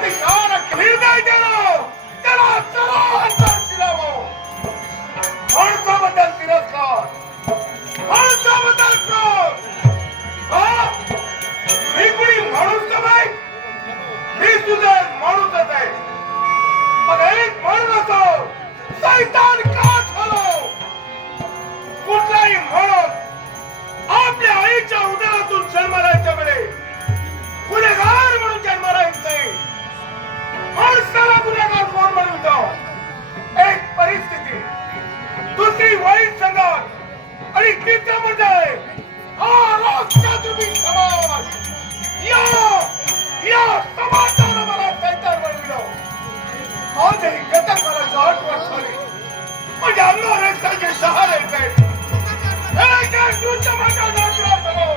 بيکار کييردا सुने और उसका जो भी समावाज या या समाचार हमारा सेंटर बन गया आज ही गतर मेरा जहाँ को अच्छा और जानो रे सर के शहर है तेरे एक एक दूसरे समाचार जान रहा समो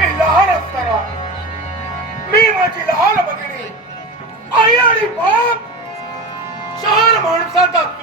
मिलाहर अस्तरा मी मची लहर बगिनी आयारी बाप चार मानसा तक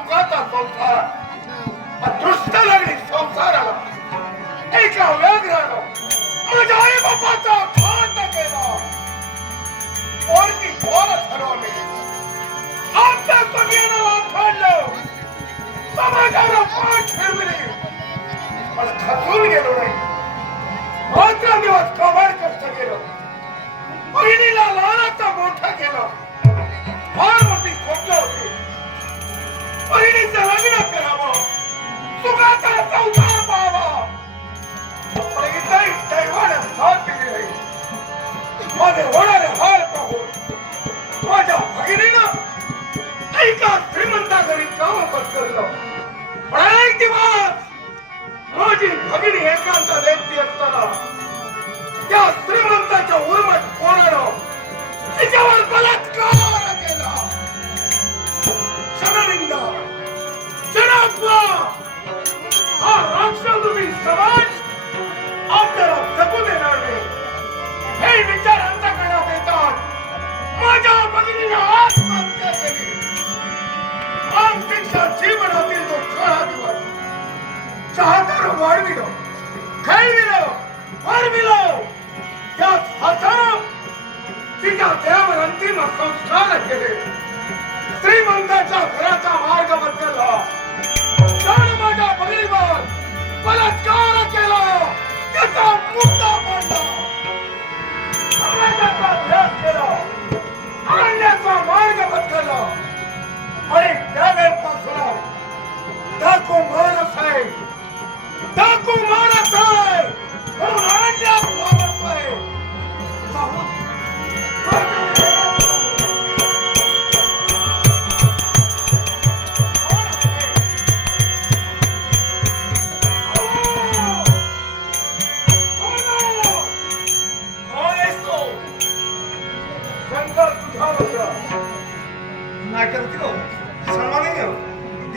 त्या श्रीमंताच्या उर्वत त्याच्यावर बलात्कार केला क्षणिंद हा राष्ट्र तुम्ही समाज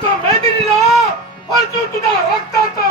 تو مہدی نہ اور تو نہ رکھتا تو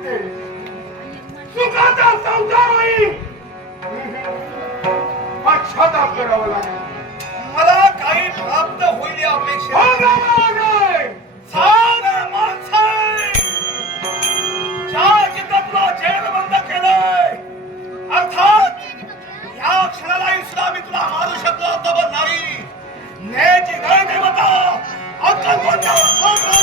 Господи! Сука, да, солдаты! Пачата, пирала! Мала, кай, лапта, хуйли, аплеши! Ага, ага! Сада, мансай! Чаки, тапла, чела, банда, кеда! Артат! Я, кшалала, ислам, итла, хару, шатла, табанари! Не, ти, дай, дай, мата! Акка, кунда, сада!